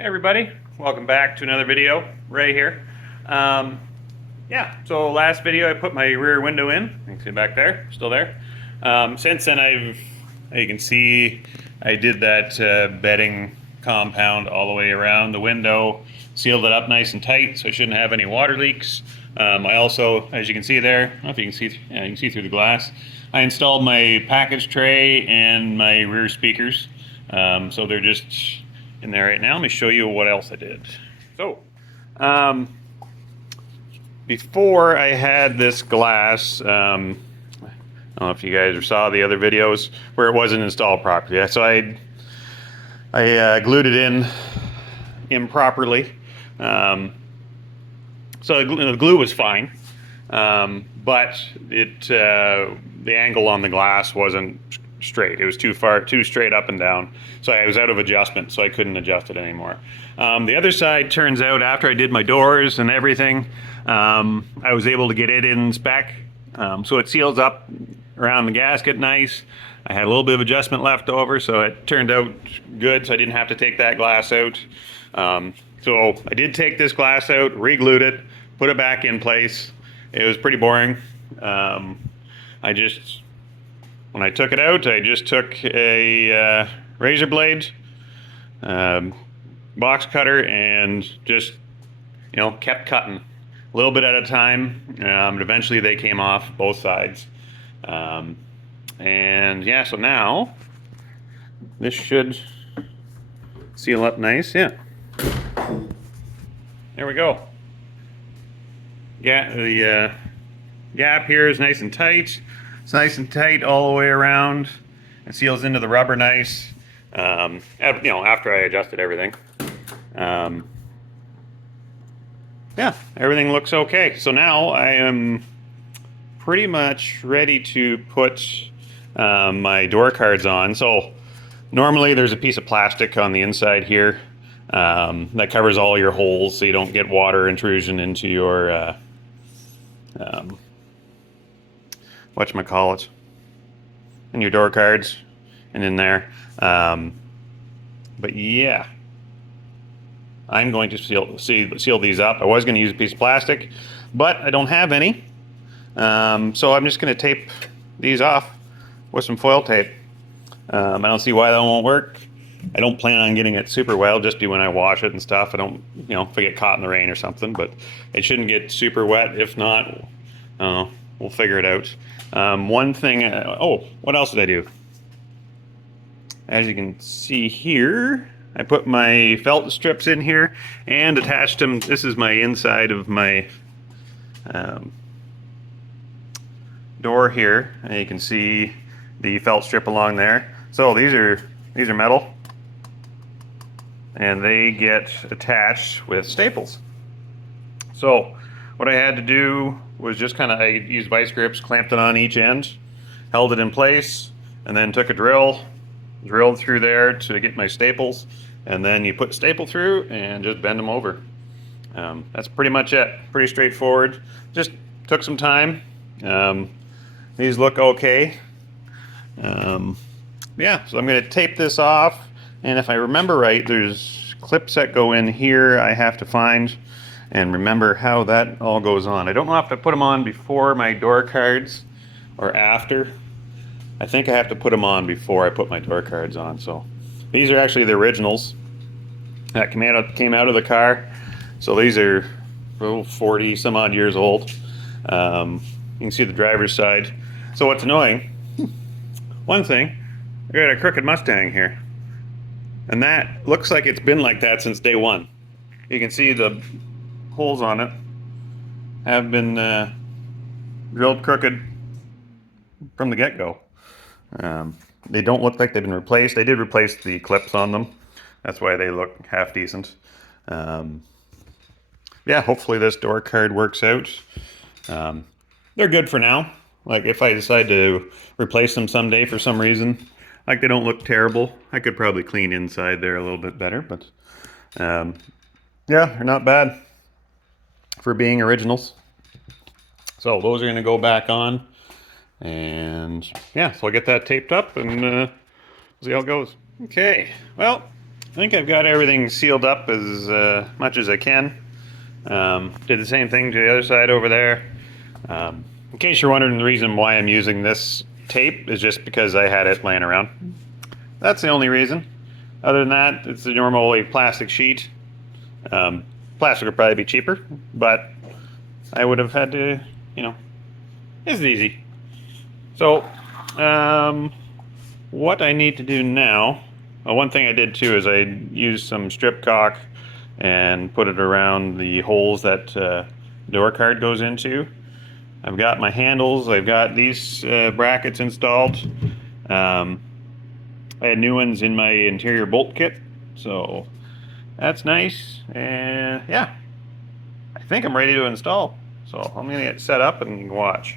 Hey everybody, welcome back to another video right here. So last video I put my rear window in. You can see back there, still there. Since then you can see I did that bedding compound all the way around the window, sealed it up nice and tight so I shouldn't have any water leaks. I also, as you can see there, I don't know if you can see, yeah, you can see through the glass, I installed my package tray and my rear speakers. So they're just in there right now. Let me show you what else I did. So, before I had this glass, I don't know if you guys saw the other videos where it wasn't installed properly. So I glued it in improperly. So the glue was fine, but the angle on the glass wasn't straight. It was too straight up and down. So I was out of adjustment, so I couldn't adjust it anymore. The other side, turns out, after I did my doors and everything, I was able to get it in spec. So it seals up around the gasket nice. I had a little bit of adjustment left over, so it turned out good, so I didn't have to take that glass out. So I did take this glass out, re-glued it, put it back in place. It was pretty boring. When I took it out, I just took a razor blade, box cutter, and just, kept cutting a little bit at a time. And eventually they came off both sides. And yeah, so now this should seal up nice. Yeah. There we go. Yeah, the gap here is nice and tight. It's nice and tight all the way around. It seals into the rubber nice. After I adjusted everything. Yeah, everything looks okay. So now I am pretty much ready to put my door cards on. So normally there's a piece of plastic on the inside here that covers all your holes so you don't get water intrusion into your whatchamacallit, and your door cards and in there. But yeah, I'm going to seal these up. I was going to use a piece of plastic, but I don't have any. So I'm just going to tape these off with some foil tape. I don't see why that won't work. I don't plan on getting it super wet. It'll just be when I wash it and stuff. I don't, if I get caught in the rain or something, but it shouldn't get super wet. If not, we'll figure it out. One thing, what else did I do? As you can see here, I put my felt strips in here and attached them. This is my inside of my door here, and you can see the felt strip along there. So these are metal, and they get attached with staples. So what I had to do was just I used vice grips, clamped it on each end, held it in place, and then took a drill, drilled through there to get my staples, and then you put staple through and just bend them over. That's pretty much it. Pretty straightforward. Just took some time. These look okay. Yeah, so I'm going to tape this off, and if I remember right, there's clips that go in here I have to find and remember how that all goes on. I don't know if I put them on before my door cards or after. I think I have to put them on before I put my door cards on. So these are actually the originals that came out of the car. So these are 40 some odd years old. You can see the driver's side. So what's annoying, one thing, I got a crooked Mustang here, and that looks like it's been like that since day one. You can see the holes on it have been drilled crooked from the get-go. They don't look like they've been replaced. They did replace the clips on them. That's why they look half decent. Yeah, hopefully this door card works out. They're good for now. Like if I decide to replace them someday for some reason, like they don't look terrible. I could probably clean inside there a little bit better, but yeah, they're not bad for being originals. So those are going to go back on, and yeah, so I'll get that taped up and see how it goes. Okay, well, think I've got everything sealed up as much as I can. Did the same thing to the other side over there. In case you're wondering, the reason why I'm using this tape is just because I had it laying around. That's the only reason. Other than that, it's the normal plastic sheet. Plastic would probably be cheaper, but I would have had to, you know, it's easy. So, what I need to do now, well, one thing I did too is I used some strip caulk and put it around the holes that door card goes into. I've got my handles, I've got these brackets installed. I had new ones in my interior bolt kit, so that's nice. And yeah, I think I'm ready to install. So I'm gonna get set up and watch.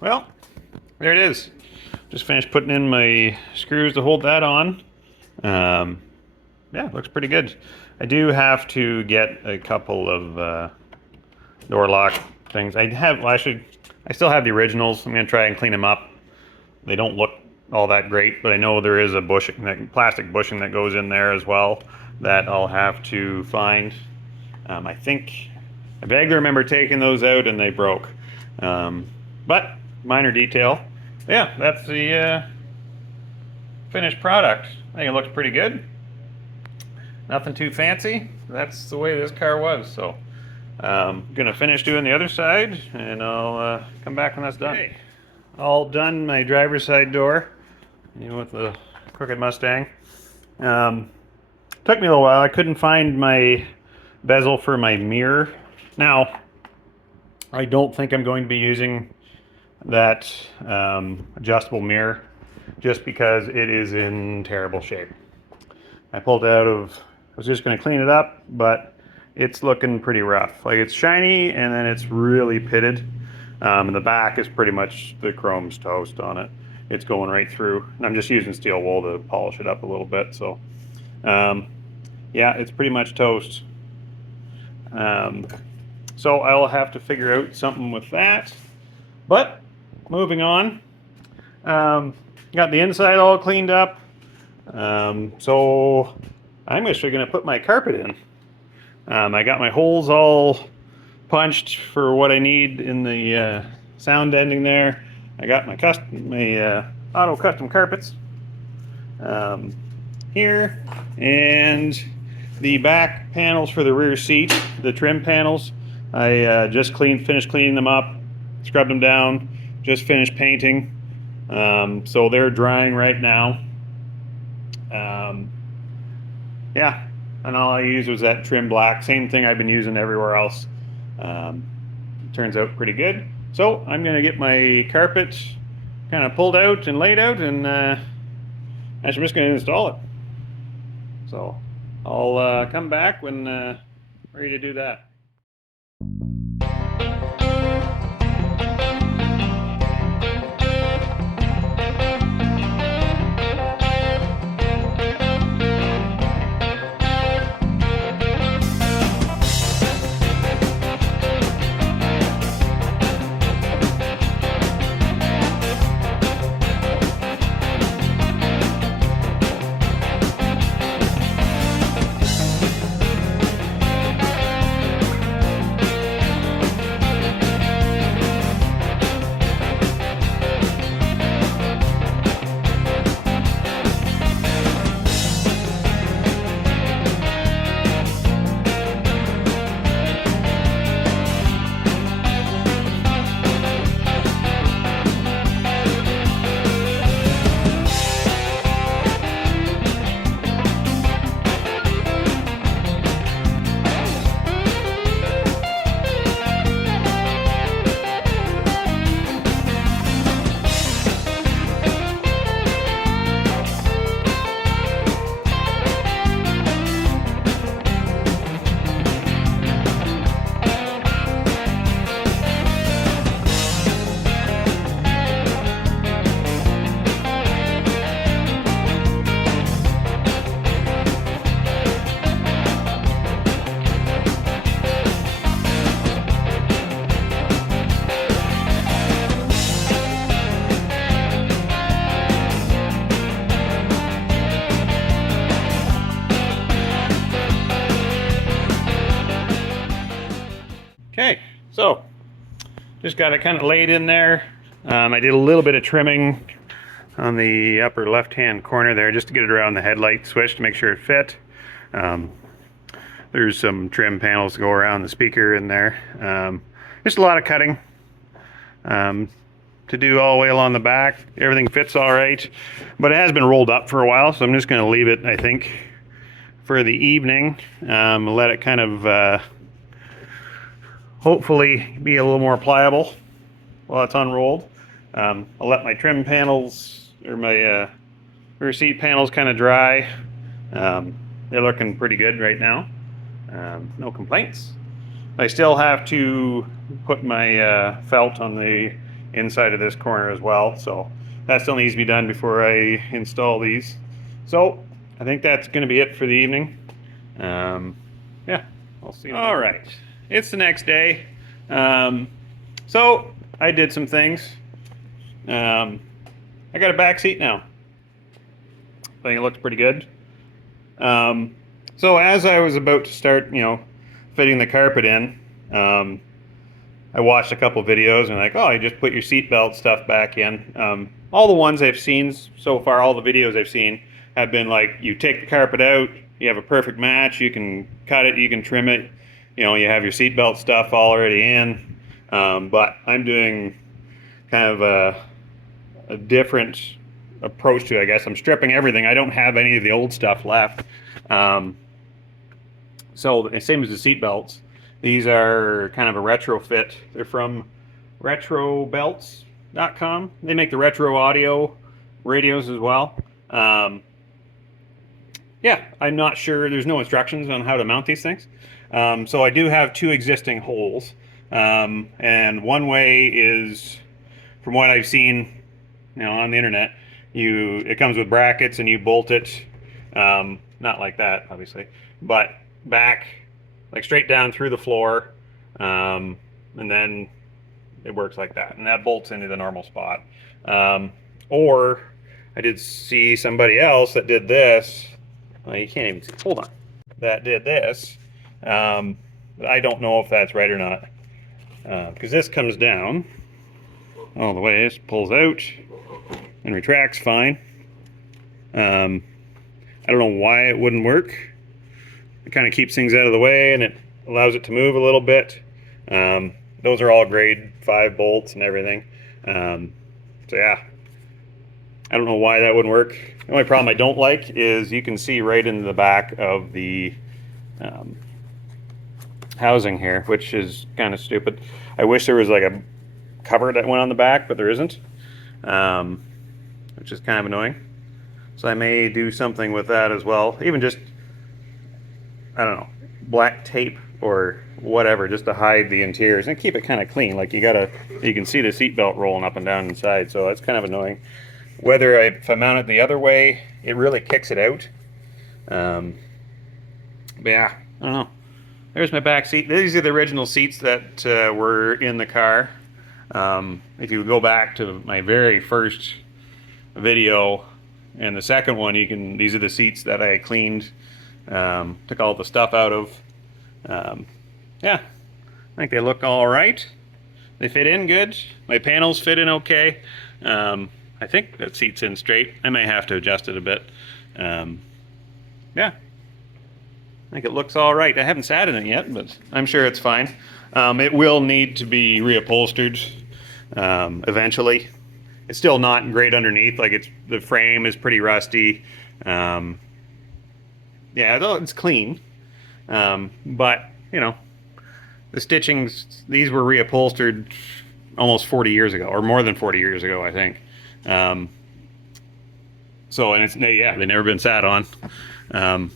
Well, there it is. Just finished putting in my screws to hold that on. Yeah, looks pretty good. I do have to get a couple of door lock things. I still have the originals. I'm gonna try and clean them up. They don't look all that great, but I know there is a bushing, plastic bushing that goes in there as well that I'll have to find. I vaguely remember taking those out and they broke. But minor detail. Yeah, that's the finished product. I think it looks pretty good. Nothing too fancy. That's the way this car was. So I'm gonna finish doing the other side and I'll come back when that's done. Okay. All done my driver's side door, with the crooked Mustang. Took me a little while. I couldn't find my bezel for my mirror. Now, I don't think I'm going to be using that adjustable mirror just because it is in terrible shape. I pulled it out of, I was just going to clean it up, but it's looking pretty rough. Like, it's shiny and then it's really pitted. And the back is pretty much, the chrome's toast on it. It's going right through. And I'm just using steel wool to polish it up a little bit. So yeah, it's pretty much toast. So I'll have to figure out something with that. But moving on, got the inside all cleaned up. So I'm actually going to put my carpet in. I got my holes all punched for what I need in the sound ending there. I got my auto custom carpets here, and the back panels for the rear seat, the trim panels. I just finished cleaning them up, scrubbed them down, just finished painting. So they're drying right now. Yeah, and all I used was that trim black, same thing I've been using everywhere else. Turns out pretty good. So I'm gonna get my carpet kind of pulled out and laid out, and I'm just gonna install it. So I'll come back when ready to do that. So, just got it kind of laid in there. I did a little bit of trimming on the upper left-hand corner there just to get it around the headlight switch to make sure it fit. There's some trim panels to go around the speaker in there. Just a lot of cutting to do all the way along the back. Everything fits all right, but it has been rolled up for a while, so I'm just going to leave it, I think, for the evening. Let it kind of hopefully be a little more pliable while it's unrolled. I'll let my trim panels or my rear seat panels kind of dry. They're looking pretty good right now. No complaints. I still have to put my felt on the inside of this corner as well, so that still needs to be done before I install these. So I think that's going to be it for the evening. Yeah, I'll see you. All right, it's the next day. So I did some things. I got a back seat now. I think it looks pretty good. So as I was about to start, fitting the carpet in, I watched a couple videos and like, oh, you just put your seatbelt stuff back in. All the ones I've seen so far, all the videos I've seen have been like, you take the carpet out, you have a perfect match, you can cut it, you can trim it, you have your seatbelt stuff already in. But I'm doing kind of a different approach to it, I guess. I'm stripping everything. I don't have any of the old stuff left. So the same as the seat belts. These are kind of a retrofit. They're from retrobelts.com. They make the retro audio radios as well. Yeah, I'm not sure. There's no instructions on how to mount these things. So I do have two existing holes. And one way is, from what I've seen, on the internet, it comes with brackets and you bolt it, not like that, obviously, but back, like straight down through the floor, and then it works like that, and that bolts into the normal spot. Or I did see somebody else that did this. Well, you can't even see. Hold on. That did this. I don't know if that's right or not, because this comes down all the way. This pulls out and retracts fine. I don't know why it wouldn't work. It kind of keeps things out of the way and it allows it to move a little bit. Those are all grade 5 bolts and everything. So yeah, I don't know why that wouldn't work. The only problem I don't like is you can see right into the back of the housing here, which is kind of stupid. I wish there was like a cover that went on the back, but there isn't, which is kind of annoying. So I may do something with that as well. Even just, I don't know, black tape or whatever, just to hide the interiors and keep it kind of clean. Like you can see the seatbelt rolling up and down inside, so that's kind of annoying. If I mount it the other way, it really kicks it out. But yeah, I don't know. There's my back seat. These are the original seats that were in the car. If you go back to my very first video and the second one, these are the seats that I cleaned, took all the stuff out of. Yeah, I think they look all right. They fit in good. My panels fit in okay. I think that seat's in straight. I may have to adjust it a bit. Yeah, I think it looks all right. I haven't sat in it yet, but I'm sure it's fine. It will need to be reupholstered eventually. It's still not great underneath. Like the frame is pretty rusty. Yeah, it's clean. But the stitchings, these were reupholstered almost 40 years ago, or more than 40 years ago, I think. They've never been sat on.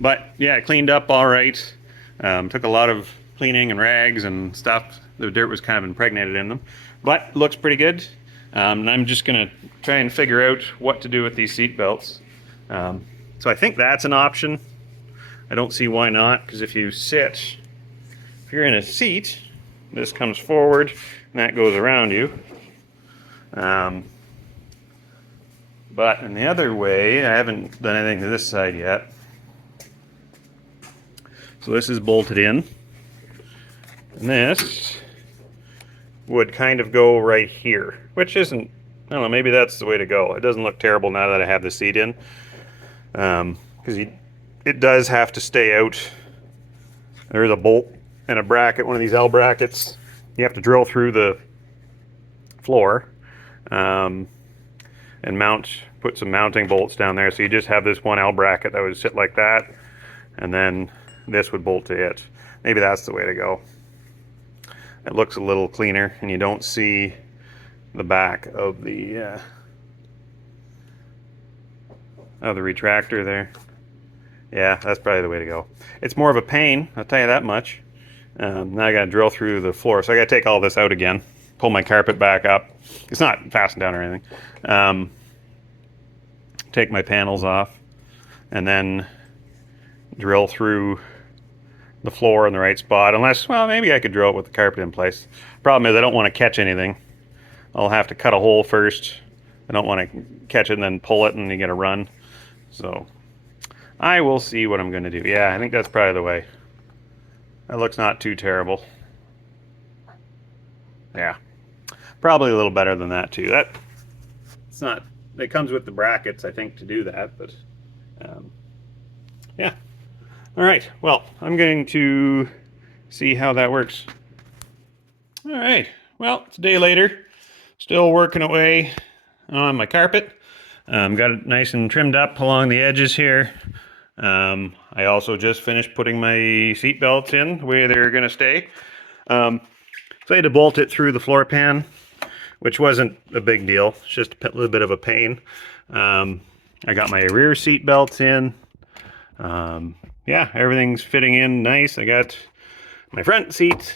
But yeah, it cleaned up all right. Took a lot of cleaning and rags and stuff. The dirt was kind of impregnated in them, but looks pretty good. And I'm just gonna try and figure out what to do with these seat belts. So I think that's an option. I don't see why not, because if you're in a seat, this comes forward and that goes around you. But in the other way, I haven't done anything to this side yet. So this is bolted in, and this would kind of go right here, which isn't, I don't know, maybe that's the way to go. It doesn't look terrible now that I have the seat in, because it does have to stay out. There's a bolt and a bracket, one of these L brackets. You have to drill through the floor and put some mounting bolts down there. So you just have this one L bracket that would sit like that, and then this would bolt to it. Maybe that's the way to go. It looks a little cleaner, and you don't see the back of the retractor there. Yeah, that's probably the way to go. It's more of a pain, I'll tell you that much. Now I got to drill through the floor, so I got to take all this out again, pull my carpet back up. It's not fastened down or anything. Take my panels off, and then drill through the floor in the right spot. Unless, well, maybe I could drill it with the carpet in place. Problem is, I don't want to catch anything. I'll have to cut a hole first. I don't want to catch it and then pull it and you get a run. So I will see what I'm going to do. Yeah, I think that's probably the way. That looks not too terrible. Yeah, probably a little better than that too. It's not. It comes with the brackets, I think, to do that. But yeah. All right. Well, I'm going to see how that works. All right. Well, it's a day later. Still working away on my carpet. Got it nice and trimmed up along the edges here. I also just finished putting my seat belts in the way they're going to stay. So I had to bolt it through the floor pan, which wasn't a big deal. It's just a little bit of a pain. I got my rear seat belts in. Yeah, everything's fitting in nice. I got my front seats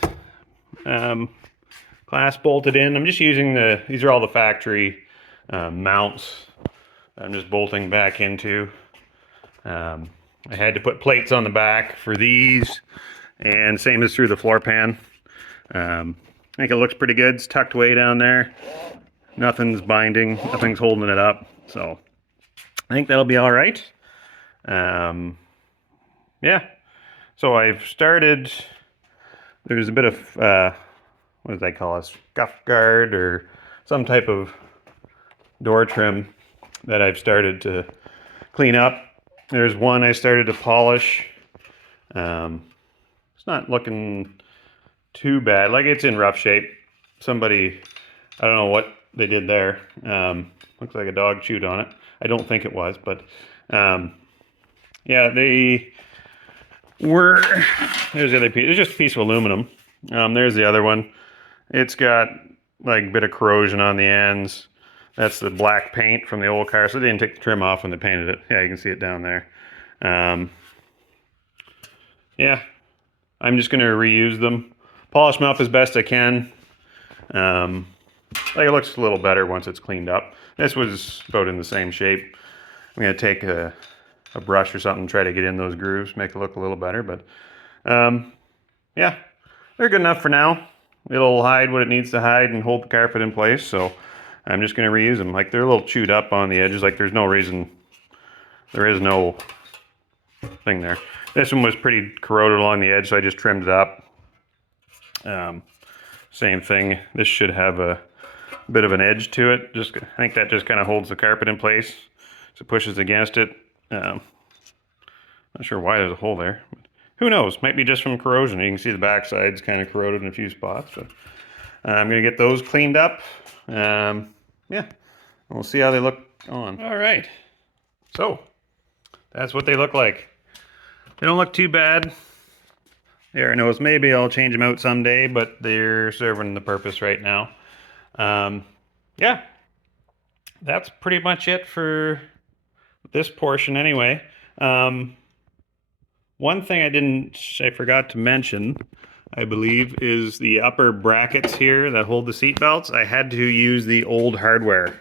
clasp bolted in. I'm just using these are all the factory mounts I'm just bolting back into. I had to put plates on the back for these, and same as through the floor pan. I think it looks pretty good. It's tucked way down there. Nothing's binding, nothing's holding it up. So I think that'll be all right. Yeah. So I've started, there's a bit of, what do they call it? Scuff guard or some type of door trim that I've started to clean up. There's one I started to polish. It's not looking too bad. Like, it's in rough shape. Somebody, I don't know what they did there. Looks like a dog chewed on it. I don't think it was, but yeah, they were, there's the other piece. It's just a piece of aluminum. There's the other one. It's got like a bit of corrosion on the ends. That's the black paint from the old car, so they didn't take the trim off when they painted it. Yeah, you can see it down there. Yeah, I'm just going to reuse them. Polish them up as best I can. Like, it looks a little better once it's cleaned up. This was about in the same shape. I'm going to take a brush or something and try to get in those grooves, make it look a little better. But yeah, they're good enough for now. It'll hide what it needs to hide and hold the carpet in place. So I'm just going to reuse them. Like, they're a little chewed up on the edges. Like, there's no reason, there is no thing there. This one was pretty corroded along the edge, so I just trimmed it up. Same thing. This should have a bit of an edge to it. I think that just kind of holds the carpet in place. So it pushes against it. Not sure why there's a hole there. But who knows? Might be just from corrosion. You can see the back side's kind of corroded in a few spots. But I'm going to get those cleaned up. Yeah, we'll see how they look on. All right. So that's what they look like. They don't look too bad. There, knows, maybe I'll change them out someday, but they're serving the purpose right now. Yeah, that's pretty much it for this portion anyway. One thing I forgot to mention, I believe, is the upper brackets here that hold the seat belts. I had to use the old hardware.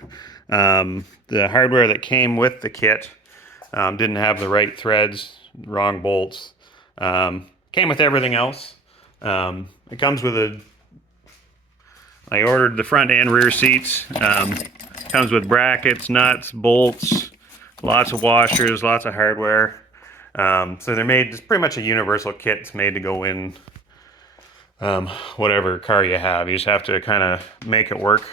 The hardware that came with the kit didn't have the right threads, wrong bolts. Came with everything else. It comes with I ordered the front and rear seats. Comes with brackets, nuts, bolts, lots of washers, lots of hardware. So they're made, it's pretty much a universal kit. It's made to go in whatever car you have. You just have to kind of make it work.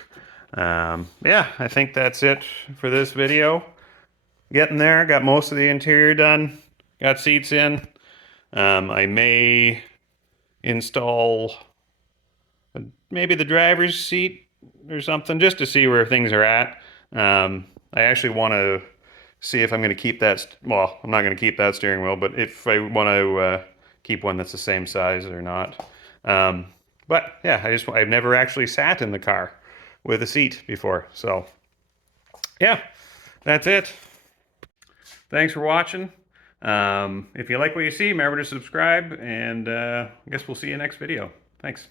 Yeah, I think that's it for this video. Getting there, got most of the interior done, got seats in. I may install maybe the driver's seat or something just to see where things are at. I actually want to see if I'm going to keep that. Well, I'm not going to keep that steering wheel, but if I want to keep one that's the same size or not. But yeah, I've never actually sat in the car with a seat before. So yeah, that's it. Thanks for watching. If you like what you see, remember to subscribe, and I guess we'll see you next video. Thanks.